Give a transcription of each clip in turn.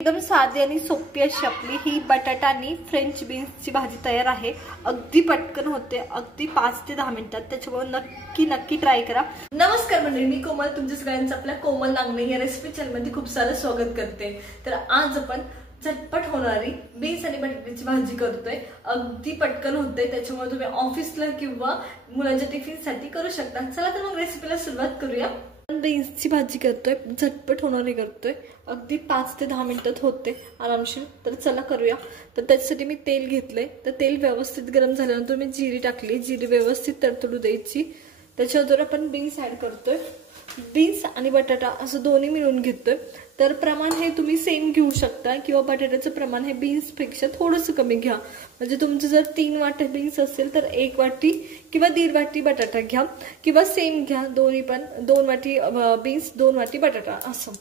एकदम साधी आणि सोपी अशी आपली ही बटाटा आणि फ्रेंच बीन्सची भाजी तयार आहे। अगदी पटकन होते, अगदी 5 ते 10 मिनिटात। त्याच्यामुळे नक्की ट्राय करा। नमस्कार मंडळी, मी कोमल तुमच्या सगळ्यांचं आपल्या कोमल नागणे या रेसिपी चॅनल मध्ये खूप सारं स्वागत करते। तर आज आपण झटपट होणारी बीन्स आणि बटाट्याची भाजी करतोय। अगदी पटकन होते, त्याच्यामुळे तुम्ही ऑफिसला किंवा मुलांच्या टिफिनसाठी करू शकता। चला तर मग रेसिपीला सुरुवात करूया। बीन्सची भाजी करतोय, झटपट होणारी करतोय, अगदी 5 ते 10 मिनिटात होते आरामशीर। तर चला करूया। तर त्याच्यासाठी मी तेल घेतले, तर तेल व्यवस्थित गरम झाल्यानंतर मी जिरी टाकली, जिरी व्यवस्थित तडतडू द्यायची। त्याच्यावर आपण बीन्स ऍड करतोय, बीन्स आणि बटाटा असं दोन्ही मिळून घेतोय। तर प्रमाण हे तुम्ही सेम घेऊ शकता किंवा बटाट्याचं प्रमाण हे बीन्स पेक्षा थोडंसं कमी घ्या। म्हणजे तुमचं जर 3 वाटी बीन्स असेल तर 1 वाटी किंवा 1.5 वाटी बटाटा घ्या, किंवा सेम घ्या दोन्ही पण 2 वाटी बीन्स 2 वाटी बटाटा असं।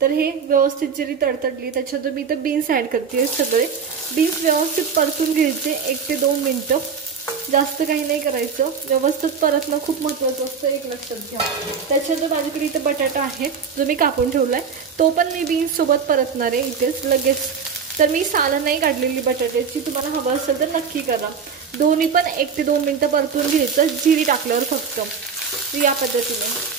तर हे व्यवस्थित जिरी तडतडली, त्याच्यात मी इथं बीन्स ऍड करते। सगळे बीन्स व्यवस्थित परतून घ्यायचे 1 ते 2 मिनिटं, जास्त काही नाही करायचं। व्यवस्थित परतणं खूप महत्त्वाचं असतं, एक लक्षात घ्या। त्याच्यात माझ्याकडे इथे बटाटा आहे जो मी कापून ठेवलाय, तो पण मी बीन्स सोबत परतणार आहे इथेच लगेच। तर मी सालं नाही काढलेली बटाट्याची, तुम्हाला हवं असेल तर नक्की करा। दोन्ही पण 1 ते 2 मिनिटं परतून घ्यायचं जिरी टाकल्यावर फक्त या पद्धतीने।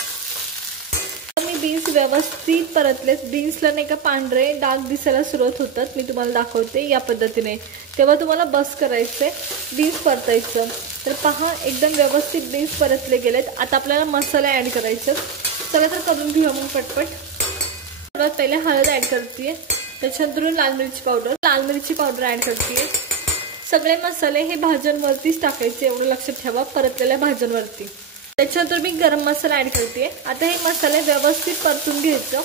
मी बीन्स व्यवस्थित परतलेत, बीन्सला नाही का पांढरे डाग दिसायला सुरुवात होतात, मी तुम्हाला दाखवते या पद्धतीने। तेव्हा तुम्हाला बस करायचंय, बीन्स परतायचं। तर पहा एकदम व्यवस्थित बीन्स परतले गेलेत। आता आपल्याला मसाले ऍड करायचे। चला तर करून घेऊया मग पटपट। सर्वात पहिले हळद ऍड करते, त्याच्यानंतर लाल मिरची पावडर ऍड करते। सगळे मसाले हे भाज्यांवरतीच टाकायचे, एवढं लक्षात ठेवा, परतलेल्या भाज्यांवरती। त्याच्यानंतर मी गरम मसाला ऍड करते। आता हे मसाले व्यवस्थित परतून घ्यायचं।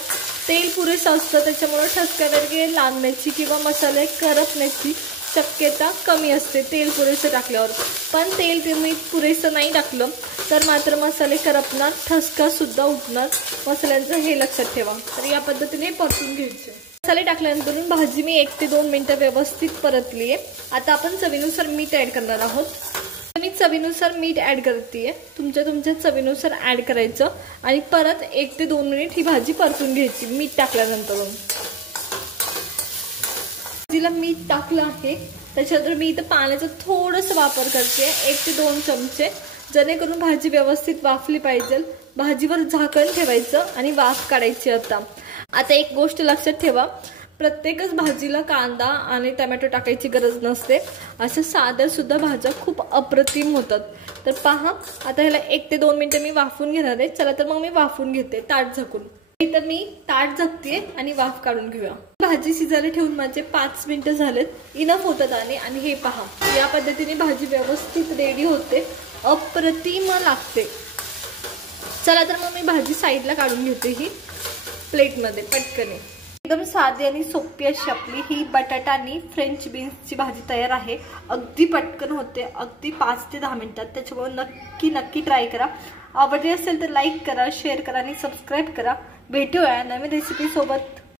तेल पुरेसं असतं, त्याच्यामुळे ठसका वगैरे लागण्याची किंवा मसाले करपण्याची शक्यता कमी असते तेल पुरेसं टाकल्यावर। पण तेल तुम्ही पुरेसं नाही टाकलं तर मात्र मसाले करपणार, ठसका सुद्धा उठणार मसाल्यांचं, हे लक्षात ठेवा। तर या पद्धतीने परतून घ्यायचे। मसाले टाकल्यानंतर भाजी मी 1 ते 2 मिनिटं व्यवस्थित परतली आहे। आता आपण चवीनुसार मीठ ऍड करणार आहोत। मी चवीनुसार मीठ ऍड करते, तुमच्या चवीनुसार ऍड करायचं आणि परत 1 ते 2 मिनिट ही भाजी परतून घ्यायची मीठ टाकल्यानंतर। भाजीला मीठ टाकलं आहे, त्याच्यानंतर मी इथं पाण्याचा थोडंसं वापर करते, 1 ते 2 चमचे, जेणेकरून भाजी व्यवस्थित वाफली पाहिजे। भाजीवर झाकण ठेवायचं आणि वाफ काढायची। आता एक गोष्ट लक्षात ठेवा, प्रत्येकच भाजीला कांदा आणि टोमॅटो टाकायची गरज नसते। अशा साध्या सुद्धा भाज्या खूप अप्रतिम होतात। तर पहा आता ह्याला 1 ते 2 मिनिटं मी वाफून घेणार आहे। चला तर मग मी वाफून घेते ताट झाकून। इथं मी ताट झाकते आणि वाफ काढून घेऊया। भाजी शिजायला ठेवून माझे 5 मिनिटं झालेत, इनफ होतात। आणि हे पहा या पद्धतीने भाजी व्यवस्थित रेडी होते, अप्रतिम लागते। चला तर मग मी भाजी साईडला काढून घेते ही प्लेटमध्ये पटकन। एकदम साधी आणि सोपी अशी आपली ही बटाटा आणि फ्रेंच बीन्सची भाजी तयार आहे। अगदी पटकन होते, अगदी 5 ते 10 मिनिटात। त्याच्यामुळे नक्की ट्राय करा। आवडली असेल तर लाईक करा, शेअर करा आणि सबस्क्राईब करा। भेटूया नवीन रेसिपी सोबत।